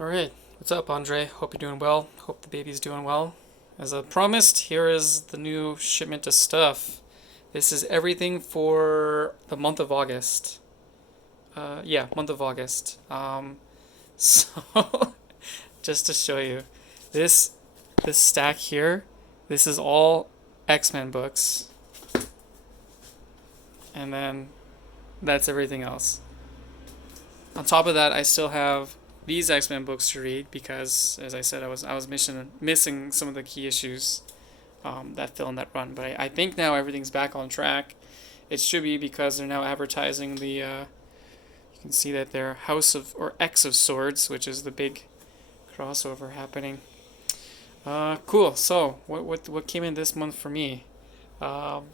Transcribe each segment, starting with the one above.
All right, what's up, Andre? Hope you're doing well. Hope the baby's doing well. As promised, here is the new shipment of stuff. This is everything for the month of August. Yeah, month of August. So just to show you, this this stack here, this is all X-Men books, and then that's everything else. On top of that, I still have these X-Men books to read because, as I said, I was missing some of the key issues that fill in that run. But I think now everything's back on track. It should be because they're now advertising the. You can see that they're House of or X of Swords, which is the big crossover happening. Cool. So what came in this month for me? Um,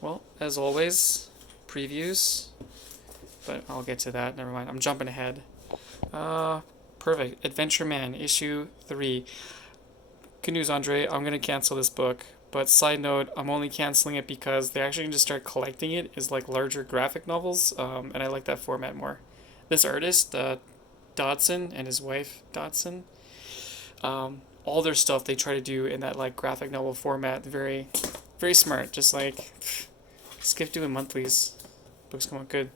well, as always, previews. But I'll get to that. Never mind. I'm jumping ahead. Uh, Perfect. Adventure Man, issue 3. Good news, Andre. I'm gonna cancel this book. But side note, I'm only canceling it because they're actually gonna start collecting it as like larger graphic novels, and I like that format more. This artist, Dodson, and his wife Dodson, all their stuff they try to do in that like graphic novel format. Very, very smart. Just like skip doing monthlies. Books come out good.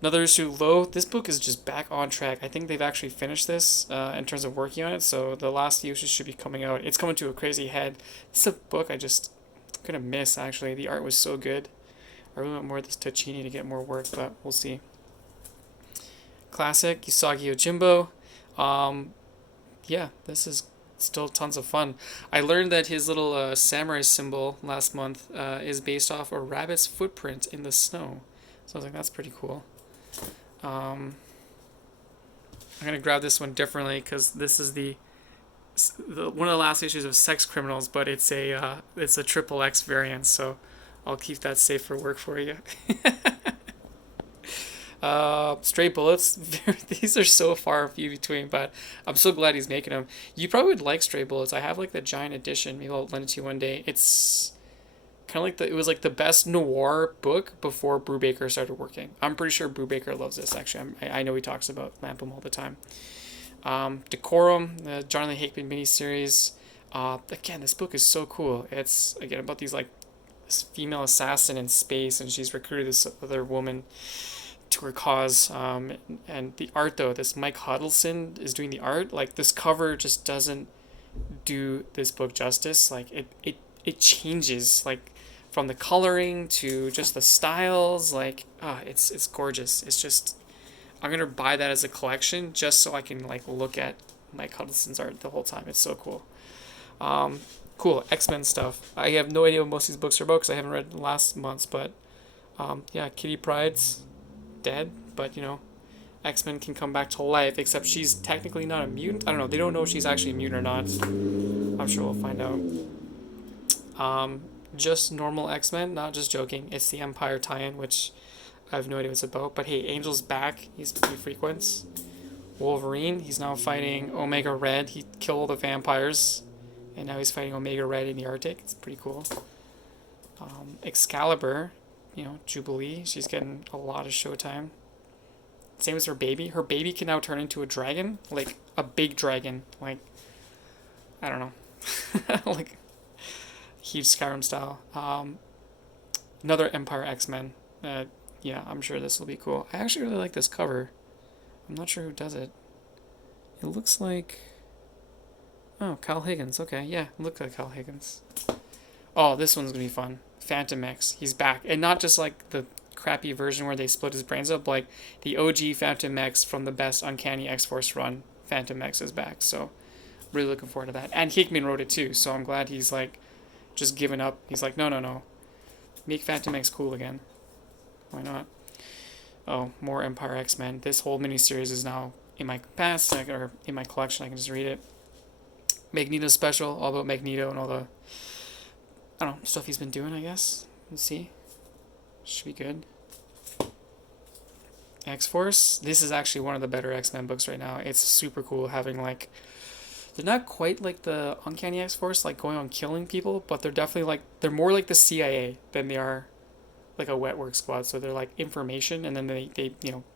Another issue, Low. This book is just back on track. I think they've actually finished this in terms of working on it, so the last few issues should be coming out. It's coming to a crazy head. It's a book I just couldn't miss, actually. The art was so good. I really want more of this Tachini to get more work, but we'll see. Classic, Usagi Yojimbo. Um, yeah, this is still tons of fun. I learned that his little samurai symbol last month is based off a rabbit's footprint in the snow. So I was like, that's pretty cool. Um, I'm gonna grab this one differently because this is the one of the last issues of Sex Criminals, but it's a triple X variant, so I'll keep that safe for work for you. Stray Bullets. These are so far few between, but I'm so glad he's making them. You probably would like Stray Bullets. I have like the giant edition. Maybe I'll lend it to you one day. It's kind of like it was like the best noir book before Brubaker started working. I'm pretty sure Brubaker loves this. Actually, I know he talks about Lampum all the time. Decorum, the Jonathan Hickman miniseries. Again, this book is so cool. It's again about these like this female assassin in space, and she's recruited this other woman to her cause. And the art though, this Mike Huddleston is doing the art. Like this cover just doesn't do this book justice. Like it changes like from the coloring to just the styles. Like it's gorgeous. It's just I'm gonna buy that as a collection just so I can like look at Mike Huddleston's art the whole time. It's so cool. Um, cool X-Men stuff. I have no idea what most of these books are about because I haven't read the last months. But yeah, Kitty Pryde's dead, but X-Men can come back to life. Except she's technically not a mutant. I don't know. They don't know if she's actually a mutant or not. I'm sure we'll find out. Just normal X-Men, not just joking. It's the Empire tie-in, which I have no idea what it's about. But hey, Angel's back. He frequents. Wolverine, he's now fighting Omega Red. He killed all the vampires, and now he's fighting Omega Red in the Arctic. It's pretty cool. Excalibur, Jubilee, she's getting a lot of showtime. Same as her baby. Her baby can now turn into a dragon, like a big dragon. Like, I don't know. Like, huge Skyrim style. Another Empire X-Men. Yeah, I'm sure this will be cool. I actually really like this cover. I'm not sure who does it. It looks like. Oh, Kyle Higgins. Okay, yeah, it looks like Kyle Higgins. Oh, this one's gonna be fun. Phantom X. He's back. And not just like the crappy version where they split his brains up, like the OG Phantom X from the best Uncanny X Force run. Phantom X is back, so really looking forward to that. And Hickman wrote it too, so I'm glad he's like just given up. He's like, no, no, no. Make Phantom X cool again. Why not? Oh, more Empire X-Men. This whole miniseries is now in my past, or in my collection. I can just read it. Magneto special, all about Magneto and all the, I don't know, stuff he's been doing, I guess. Let's see. Should be good. X-Force. This is actually one of the better X-Men books right now. It's super cool having like, they're not quite like the Uncanny X-Force, like going on killing people, but they're definitely like, they're more like the CIA than they are like a wet work squad. So they're like information, and then they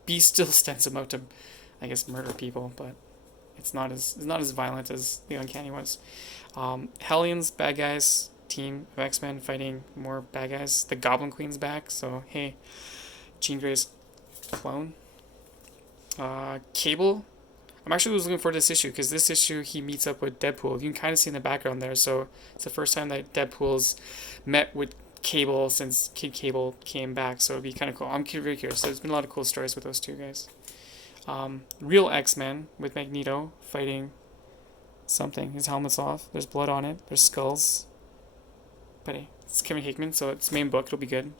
Beast still sends them out to I guess, murder people, but it's not as violent as the Uncanny was. Hellions, bad guys, team of X-Men fighting more bad guys. The Goblin Queen's back, so hey, Jean Grey's clone. Cable. I'm actually was looking forward to this issue because this issue he meets up with Deadpool. You can kind of see in the background there, so it's the first time that Deadpool's met with Cable since Kid Cable came back, so it'd be kind of cool. I'm very curious. There's been a lot of cool stories with those two guys. Real X-Men with Magneto fighting something. His helmet's off. There's blood on it. There's skulls. But hey, it's Kevin Hickman, so it's main book. It'll be good.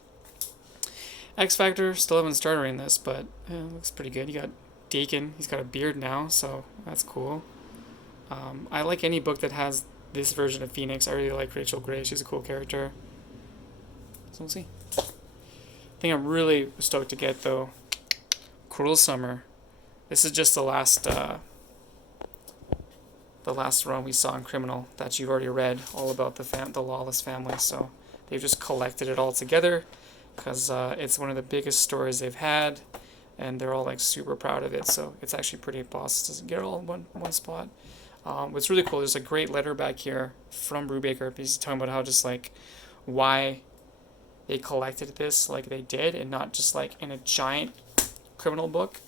X Factor, still haven't started in this, but it looks pretty good. You got Dakin. He's got a beard now, so that's cool. I like any book that has this version of Phoenix. I really like Rachel Gray. She's a cool character. So we'll see. Thing I'm really stoked to get, though, Cruel Summer. This is just the last run we saw in Criminal that you've already read, all about the Lawless family. So they've just collected it all together because it's one of the biggest stories they've had, and they're all like super proud of it. So it's actually pretty boss to get it all in one spot. What's really cool, there's a great letter back here from Brubaker. He's talking about how just like why they collected this like they did, and not just like in a giant criminal book.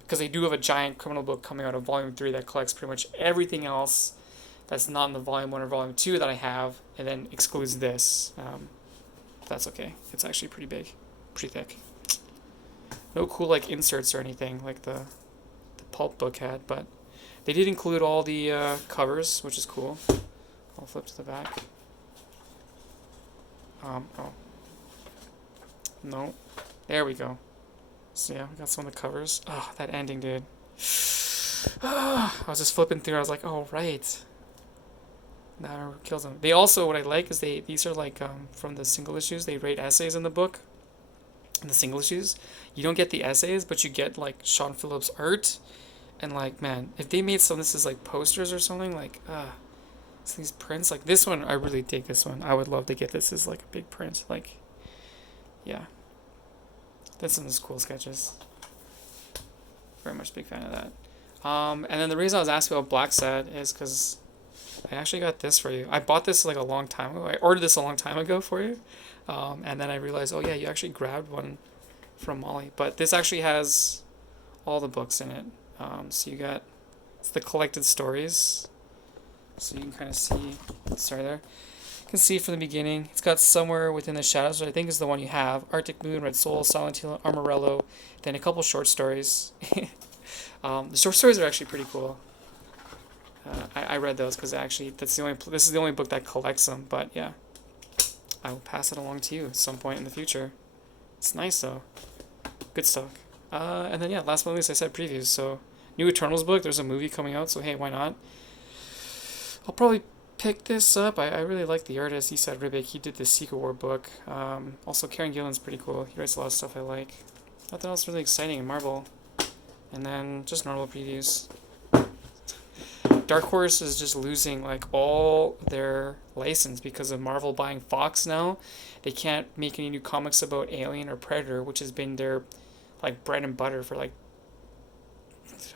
Because they do have a giant criminal book coming out of Volume 3 that collects pretty much everything else that's not in the Volume 1 or Volume 2 that I have, and then excludes this. That's okay. It's actually pretty big. Pretty thick. No cool like inserts or anything like the pulp book had, but they did include all the covers, which is cool. I'll flip to the back. Oh. No. There we go. So yeah, we got some of the covers. Oh, that ending, dude. I was just flipping through. I was like, oh, right. That kills them. They also, what I like is these are like from the single issues. They rate essays in the book. In the single issues, you don't get the essays, but you get like Sean Phillips' art. And like, man, if they made some, this is like posters or something, like, these prints, like this one, I really dig this one. I would love to get this as like a big print. Like, yeah. That's some of those cool sketches. Very much a big fan of that. And then the reason I was asking about Black Sad is because I actually got this for you. I bought this like a long time ago. I ordered this a long time ago for you. And then I realized, oh yeah, you actually grabbed one from Molly. But this actually has all the books in it. So you got, it's the collected stories. So you can kind of see, sorry there. You can see from the beginning, it's got Somewhere Within the Shadows, which I think is the one you have. Arctic Moon, Red Soul, Silent Hill, Armorello, then a couple short stories. The short stories are actually pretty cool. I read those because actually this is the only book that collects them. But yeah, I will pass it along to you at some point in the future. It's nice though, good stock. And then yeah, last but not least, I said previews. So new Eternals book. There's a movie coming out, so hey, why not? I'll probably pick this up. I really like the artist. Esad Ribic. He did the Secret War book. Also, Karen Gillan's pretty cool. He writes a lot of stuff I like. Nothing else really exciting in Marvel. And then just normal previews. Dark Horse is just losing like all their license because of Marvel buying Fox now. They can't make any new comics about Alien or Predator, which has been their like bread and butter for like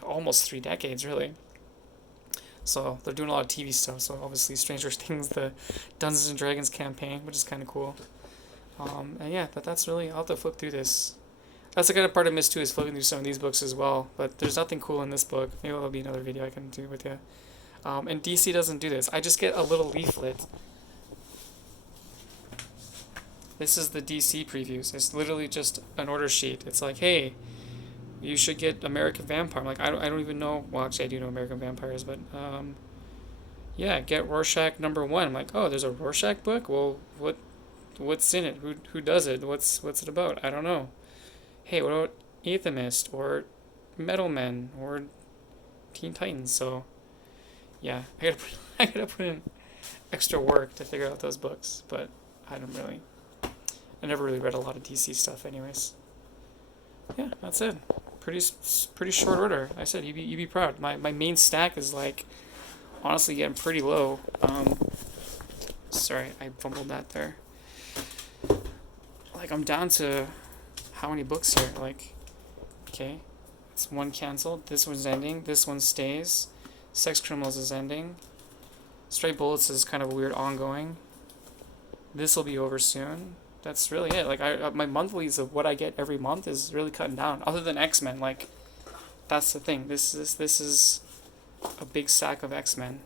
almost 3 decades, really. So they're doing a lot of TV stuff. So obviously Stranger Things, the Dungeons and Dragons campaign, which is kind of cool. And yeah, that's really, I'll have to flip through this. That's the kind of part I miss too, is flipping through some of these books as well. But there's nothing cool in this book. Maybe there'll be another video I can do with you. And DC doesn't do this. I just get a little leaflet. This is the DC previews. It's literally just an order sheet. It's like, hey, you should get American Vampire. I'm like, I don't even know. Well, actually, I do know American Vampires, but yeah, get Rorschach #1. I'm like, oh, there's a Rorschach book. Well, what's in it? Who does it? What's it about? I don't know. Hey, what about Aethemist or Metal Men or Teen Titans? So yeah, I gotta put in extra work to figure out those books, but I never really read a lot of DC stuff, anyways. Yeah, that's it. Pretty short order. I said you'd be proud. My main stack is like honestly getting pretty low. Sorry, I fumbled that there. Like I'm down to how many books here? Like, okay, It's one canceled. This one's ending. This one stays. Sex Criminals is ending. Stray Bullets is kind of a weird ongoing. This will be over soon. That's really it. Like my monthlies of what I get every month is really cutting down. Other than X-Men, like that's the thing. This is a big sack of X-Men.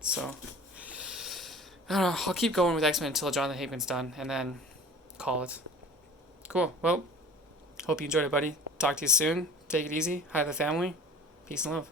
So I don't know. I'll keep going with X-Men until Jonathan Hickman's done, and then call it. Cool. Well, hope you enjoyed it, buddy. Talk to you soon. Take it easy. Hi to the family. Peace and love.